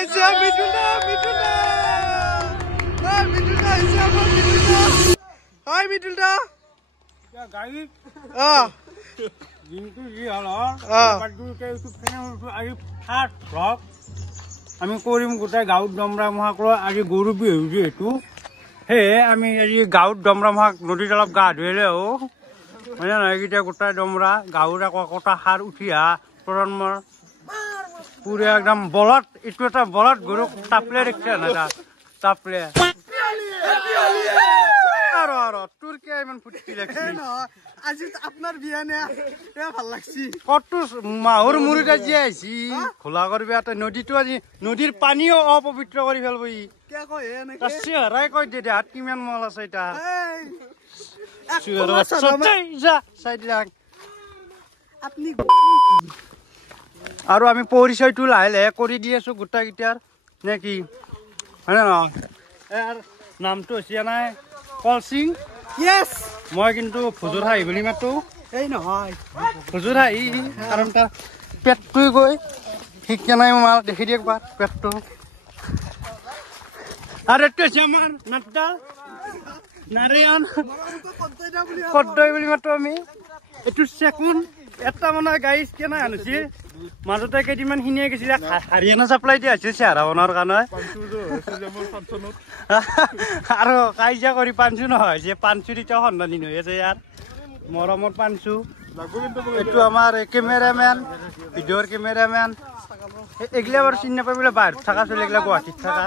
আহিছে মিঠুনা মিঠুনা মিঠুনা আহিছে আমাৰ মিঠুনা হাই মিঠুনা গাড়ী দিনটো যি হ'ল আমি কৰিম গোটেই গাঁৱত দমৰা মহাক লৈ আজি গৰু বিহু যিহেতু সেয়ে আমি আজি গাঁৱত দমৰা মহাক নদীত অলপ গা ধুৱালে হয় নহয় এতিয়া গোটেই দমৰা গাঁৱৰ আকৌ কটা সাৰ উঠি অহা প্ৰজন্মৰ পুৰা একদম বলত এইটো এটা বলত গৰু তাপলে দেখিছে না তাপলে তোৰ কিয় ইমান ফুৰ্তি লাগিছে আজি আপোনাৰ বিয়া নে ভাল লাগছি কত মাহৰ মুৰিত আজি আহিছি খোলা কৰিবি এটা নদীটো আজি নদীৰ পানীও অপবিত্ৰ কৰি পেলাব ই চেহেৰাই কৈ দে দেহাত কিমান মল আছে এটা আৰু আমি পৰিচয়টো লাহে লাহে কৰি দি আছো গোটেইকেইটাৰ নে কি হয় নে নহয় নামটো হৈছে নাই কলসিং ইয়েস মই কিন্তু ফুজুৰ হাঁহি বুলি মাতো এই নহয় ফুজুৰ হাঁহি কাৰণ তাৰ পেটটো গৈ শিক্ষা নাই মাল দেখি দিয়ে একবাৰ পেটটো আৰু এইটো হৈছে আমাৰ নাট্টা নাৰায়ণ কদ্দৈ বুলি মাতো আমি এইটো চেকুন এটা মানে গাড়ী কেনে আনিছে মাজতে কেইদিনমান সিনিয়ে গৈছিলে হাৰিয়ানা চাপ্লাই দিয়া হৈছিল চেহেৰা বনোৱাৰ কাৰণে আৰু কাজিয়া কৰি পাঞ্চু নহয় যে পাঞ্চুৰ এতিয়াও সন্ধানহীন হৈ আছে ইয়াত মৰমৰ পাঞ্চু এইটো আমাৰ কেমেৰামেন ভিডিঅ'ৰ কেমেৰামেন এইগিলা বাৰু চিনি নাপাই বোলে বাহিৰত থকা চলি এইগিলা গুৱাহাটীত থকা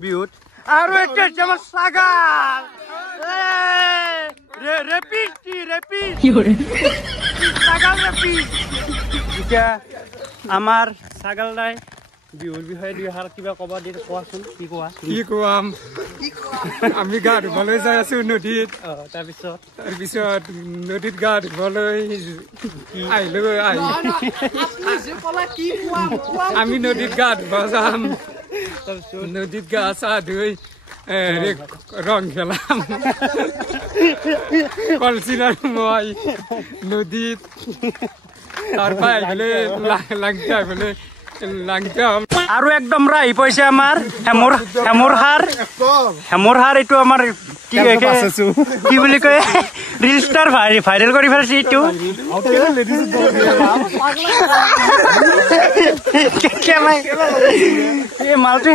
বিহুত আৰু এইটো হৈছে আমাৰ ছাগাল এতিয়া আমাৰ ছাগাল দাই বিহুৰ বিষয়ে দুই এষাৰ কিবা ক'ব দি কোৱাচোন কি কোৱা কি কোৱাম আমি গা ধুবলৈ যাই আছো নদীত তাৰপিছত নদীত গা ধুবলৈ আহিলো আমি নদীত গা ধুব যাম নদীত গা চা ধুই ৰং খেলাম কলচিন আৰু মই নদীত তাৰপৰা আহিলে লাংটা আহিবলৈ আৰু একদম ৰাহি পইছে আমাৰ হেমৰ সাৰ এইটো আমাৰ কি বুলি কয় ৰিল ষ্টাৰ ভাইৰেল কৰি পেলাইছে এইটো এই মালটো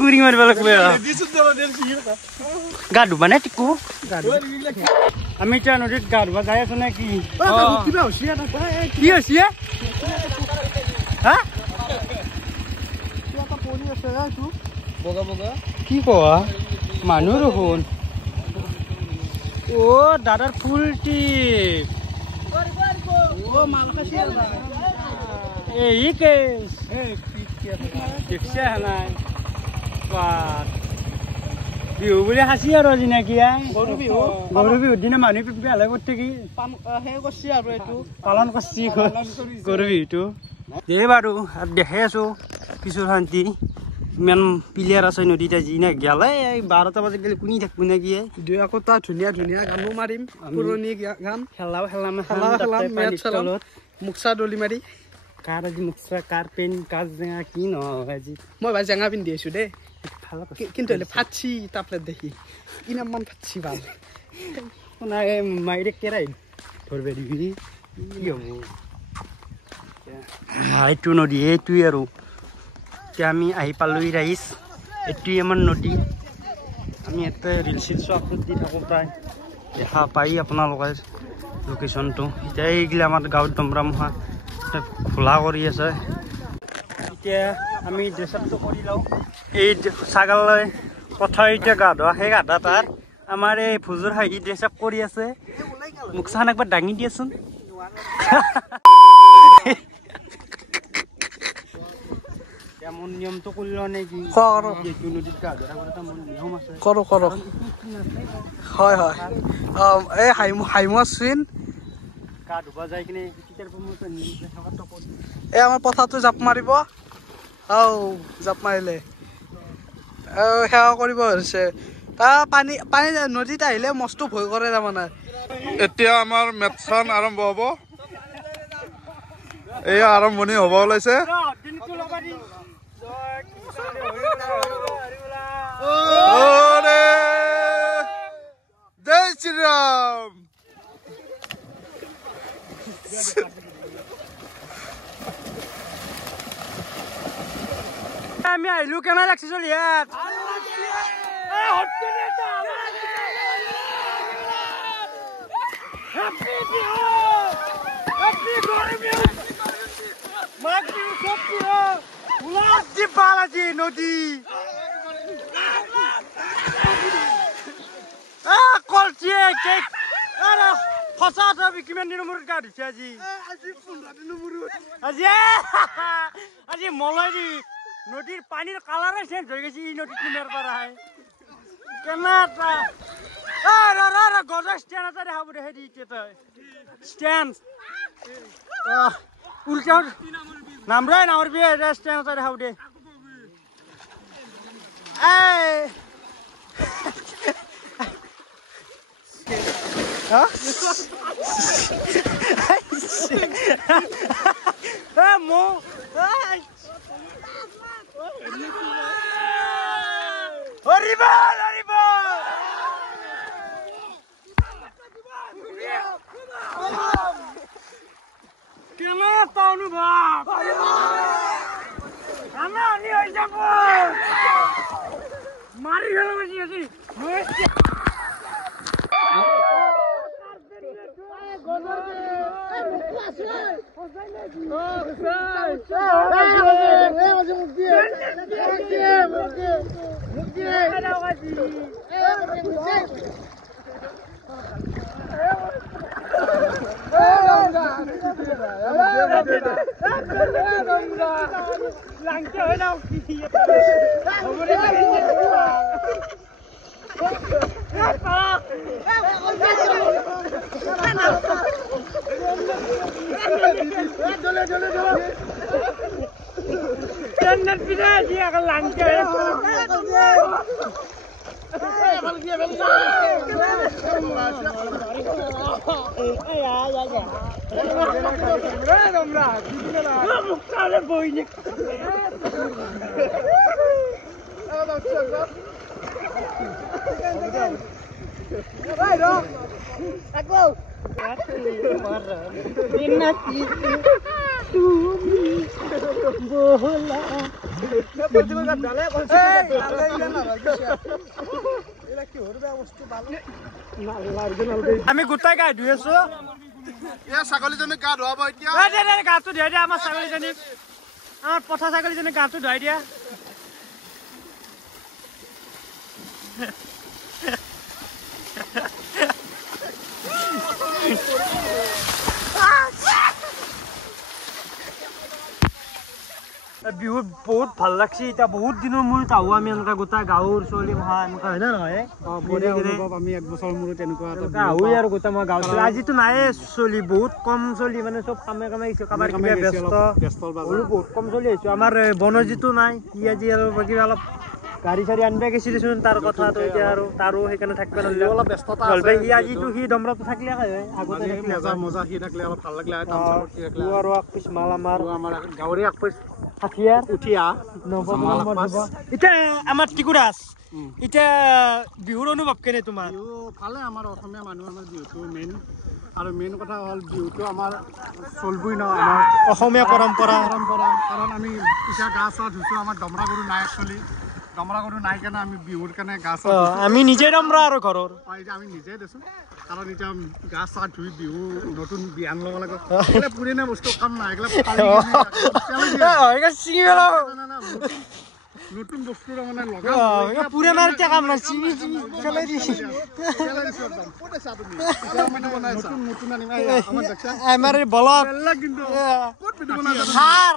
গুৰি মাৰিব লাগিব গা ধুবা নে টিকু আমি এতিয়া নদীত গা ধুবা যাই আছো নে কি কি হৈছে কি কোৱা মানুহ দেখোন অ দাদাৰ ফুল টিপ এই কেছ দেখছে নাই বিহু বুলি সাঁচি আৰু আজি নাকি গৰু বিহুৰ দিনা মানুহ বেলেগ কৰি পালন কৰিছে গৰু বিহুটো দে বাৰু দেখাই আছো কিছু শান্তি ইমান প্লেয়াৰ আছে নদীত আজি নে গেলে 12টা বাজি গেলে কুনি থাকবো নেকি দুই একোটা ধুনীয়া ধুনীয়া গানো মাৰিম পুৰণি গান খেলাম মুখচা দলি মাৰি কাৰ আজি মুখচা কাৰ পেন কাৰ জেঙা কি নহয় আজি মই ভাই জেঙা পিন্ধি আছো দেই কিন্তু ফাটছি তাপলেট দেখি ইমান ফাটছি ভাল মাইৰে কেৰাই ধৰবে দিবি কি হ'ব এইটো নদী এইটোৱে আৰু এতিয়া আমি আহি পালোঁ ৰাইজ এইটোৱে আমাৰ নদী আমি ইয়াতে ৰিল চিল আপলোড দি থাকোঁ প্ৰায় দেখা পাই আপোনালোকে লোকেশ্যনটো এতিয়া এইগিলা আমাৰ গাঁৱত দমৰা মহা খোলা কৰি আছে এতিয়া আমি ড্ৰেছ আপটো কৰি লওঁ এই ছাগাললৈ পথাৰ এতিয়া গা ধোৱা সেই গাধা তাৰ আমাৰ এই ভোজৰ হাঁহি ড্ৰেছ আপ কৰি আছে মোক চাহান একবাৰ দাঙি দিয়াচোন এমন নিয়মটো কৰি লওঁ নে কি নদীত গা ধোৱা মোৰ নিয়ম আছে কৰো হয় হয় এই হাইমুৱা চুইন গা ধুবা যাই কিনে এই আমাৰ পথাৰটো জাপ মাৰিব জাপ মাৰিলে সেৱা কৰিব হৈছে পানী নদীত আহিলে মস্ত ভয় কৰে তাৰমানে এতিয়া আমাৰ মেটছন আৰম্ভ হ'ব এই আৰম্ভণি হ'ব ওলাইছে জয় শ্রীরাম আমি আহিলো কেনে লাগছে চলি ইয়াত বালাজি নদী কলচিয়ে কেক সঁচা তই কিমান দিনৰ মূৰত গা ধুইছে আজি আজি আজি মলাই দি নদীৰ পানীৰ কালাৰে চেঞ্জ হৈ গৈছে ই নদীত নিমাৰ পৰা কেনে গজৰ ষ্টেণ্ড এটা দেখাব দে হেৰি তই ষ্টেণ্ড উল্টা নামৰাই নামৰবি ষ্টেণ্ড এটা দেখাব দে মাৰি গেল আমি গোটাই গাই ধুই আছো ছাগলীজনী গা ধুৱাব এতিয়া গাটো ধুৱাই দিয়া আমাৰ ছাগলীজনীক আমাৰ পঠা ছাগলীজনীক গাটো ধুৱাই দিয়া বিহুত বহুত ভাল লাগছে এতিয়া বহুত দিনৰ মূৰত আহো আমি এনেকুৱা গোটাই গাঁৱৰ ছোৱালী মহা এনেকুৱা হয় নে নহয় আমি 1 বছৰ মূৰত এনেকুৱা আহোঁ আৰু গোটাই মই গাঁৱত আজিতো নায়ে চলি বহুত কম চলি মানে চব কামে কামে আহিছো কাবাৰ কিবা ব্যস্ত বহুত কম চলি আহিছো আমাৰ বনজিতো নাই সি আজি আৰু কিবা অলপ গাড়ী চাড়ী আনিব গৈছিল দেচোন তাৰ কথাটো এতিয়া আৰু তাৰো সেইকাৰণে থাকিব নালাগে অলপ ব্যস্ততা আছে সি আজিতো সি দমৰাটো থাকিলে আগতে মজা সি থাকিলে অলপ ভাল লাগিলে আৰু আগপিছ মাল আমাৰ গাঁৱৰে আগপিছ হাথিয়াৰ উঠিয়া এতিয়া আমাৰ টিকুৰাজ এতিয়া বিহুৰ অনুভৱ কেনে তোমাৰ বিহু ভালে আমাৰ অসমীয়া মানুহ আমাৰ বিহুটো মেইন আৰু মেইন কথা হ'ল বিহুটো আমাৰ চলবই ন আমাৰ অসমীয়া পৰম্পৰা কাৰণ আমি এতিয়া গা চা ধুইছোঁ আমাৰ দমৰা গৰু নাই একচুৱেলি দমৰা গৰু নাই কাৰণে আমি বিহুৰ কাৰণে গা চা আমি নিজে দমৰা আৰু ঘৰৰ এতিয়া আমি নিজে দেচোন কাৰণ এতিয়া গা চা ধুই বিহু নতুন বিয়ান ল'ব লাগে এইগিলা পুৰণা বস্তু কাম নাই এইগিলা নতুন বস্তু তাৰমানে লগা পুৰণা কাম নাই চিঙি পেলাই দিছে আমাৰ বলদ হাৰ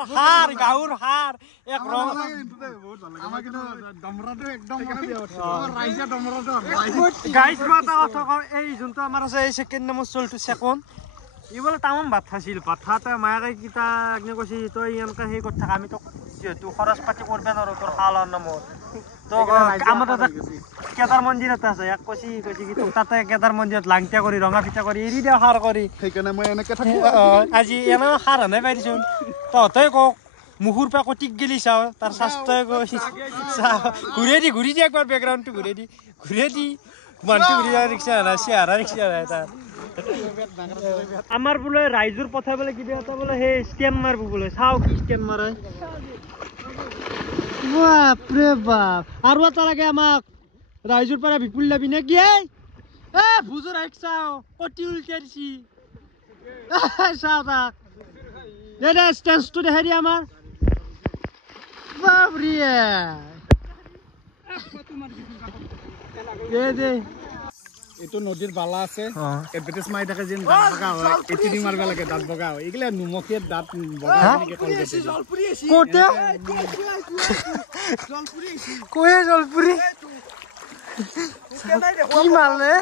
গাঁৱৰ হাৰ এক ৰং গাইজ মই এটা কথা কওঁ এই যোনটো আমাৰ আছে এই ছেকেণ্ড নম্বৰ চলটো ছেকেণ্ড ই বোলে তামাম ভাত খাইছিল ভাত খাওঁতে মায়াকে কিতা একনে কৈছে তই এনেকৈ সেই কৰি থাকা আমি তোক যিহেতু খৰচ পাতি কৰিব নোৱাৰোঁ তোৰ শালৰ নামত তোক আমাৰ তাতে কেদাৰ মন্দিৰ এটা আছে ইয়াক কৈছি কি তোক তাতে কেদাৰ মন্দিৰত লাংটিয়া কৰি ৰঙা পিঠা কৰি এৰি দিওঁ সাৰ কৰি সেইকাৰণে মই এনেকৈ থাকোঁ আজি এনেও সাৰ হানে পাই দিছোঁ তহঁতে কওক মুখুৰ পৰা কটিক গেলি চাওঁ তাৰ স্বাস্থ্য ঘূৰি দি একবাৰ বেকগ্ৰাউণ্ডটো ঘূৰি দি মানুহটো ঘূৰি যায় ৰিক্সা নাই চেহাৰা ৰিক্সা নাই তাৰ আমাৰ বোলে ৰাইজৰ পঠাই বোলে কিবা এটা বোলে সেই ষ্টেম মাৰিব বোলে চাওঁ কি ষ্টেম মাৰে বাপৰে বাপ আৰু এটা লাগে আমাক ৰাইজৰ পৰা বিপুল লাবি নে কি বুজৰ আইক চাওঁ কটি উলটিয়াই দিছি চাওঁ তাক দে ষ্টেঞ্চটো দেখাই দিয়া আমাৰ বাপৰে দে এইটো নদীৰ বালা আছে এডভাৰটাইজ মাৰি থাকে যেন দাঁত বগা হয় এটি দি মাৰিব লাগে দাঁত বগা হয় এইগিলা নিমখীয়া দাঁত বগা এনেকে কল গেছে কোহে জলপুৰি কি মালে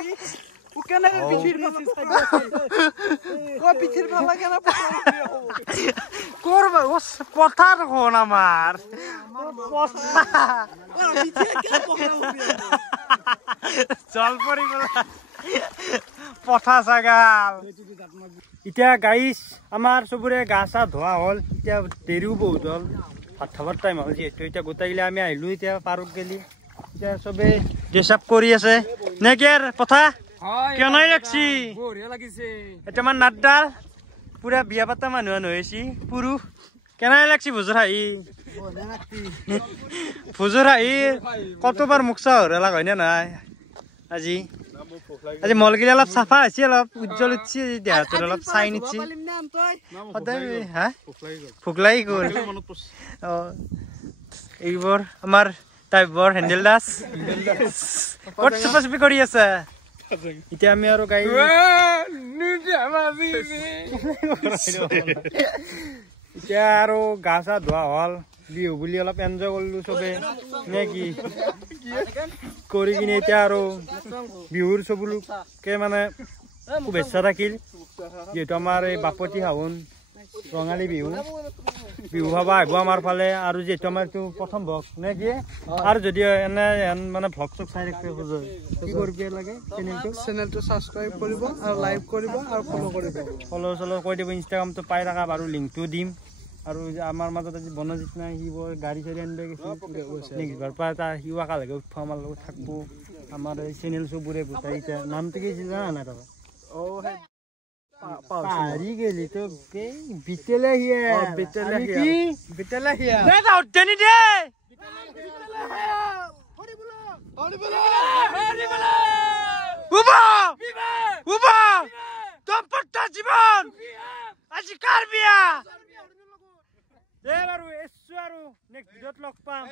পথাৰ খন আমাৰ জলপুৰি পথা ছাগাল এতিয়া গাইছ আমাৰ চবৰে গা চা ধোৱা হ'ল এতিয়া দেৰিও বহুত হ'ল ভাত খাবৰ টাইম হ'ল যিহেতু এতিয়া গোটাইগিলা আমি আহিলোঁ এতিয়া পাৰত গেলি এতিয়া চবে ড্ৰেছ আপ কৰি আছে নে কি পথা কেনে লাগছি এতিয়া আমাৰ নাটডাল পুৰা বিয়া পাতা মানুহ হৈছি পুৰুষ কেনে লাগছি ভোজৰ হাঁহি কতবাৰ মুখ চা হৰালাগ হয়নে নাই আজি মলগিলা অলপ চাফা হৈছে অলপ উজ্জ্বল উঠছি দেহাটোৰ অলপ চাই নিচ্ছি সদায় হা ভোক লাগি গ'ল এইবোৰ আমাৰ টাইপৰ হেণ্ডেল দাস ক'ত চুপা চুপি কৰি আছে এতিয়া আমি আৰু গাই এতিয়া আৰু গা চা ধোৱা হ'ল বিহু বুলি অলপ এনজয় কৰিলো চবে নে কি কৰি কিনে এতিয়া আৰু বিহুৰ চবলোকে মানে শুভেচ্ছা থাকিল যিহেতু আমাৰ এই বাপতি শাওন ৰঙালী বিহু খাব আহিব আমাৰ ফালে আৰু যিহেতু আমাৰ এইটো প্ৰথম ভ্লগ নে কি আৰু যদি এনে মানে ভ্লগ চক চাই ৰাখিব খোজে কি কৰিব লাগে চেনেলটো ছাবস্ক্ৰাইব কৰিব আৰু লাইক কৰিব আৰু ফ'ল' কৰি দিব ইনষ্টাগ্ৰামটো পাই থাকা আৰু লিংকটো দিম আৰু আমাৰ মাজত আজি বনজিত নাই সি গাড়ী চাড়ী আনিব গৈছে নেক্সট বাৰ পৰা এটা সিও একেলগে উঠব আমাৰ লগত থাকিব আমাৰ এই চেনেল চবৰে গোটাই এতিয়া নামটো কি আছিল জানা নাই তই পাহৰি গেলি তো বিতেলে জীৱন আজি কাৰ বিয়া দে বাৰু এছো আৰু নেক্সট ভিডিঅ'ত লগ পাম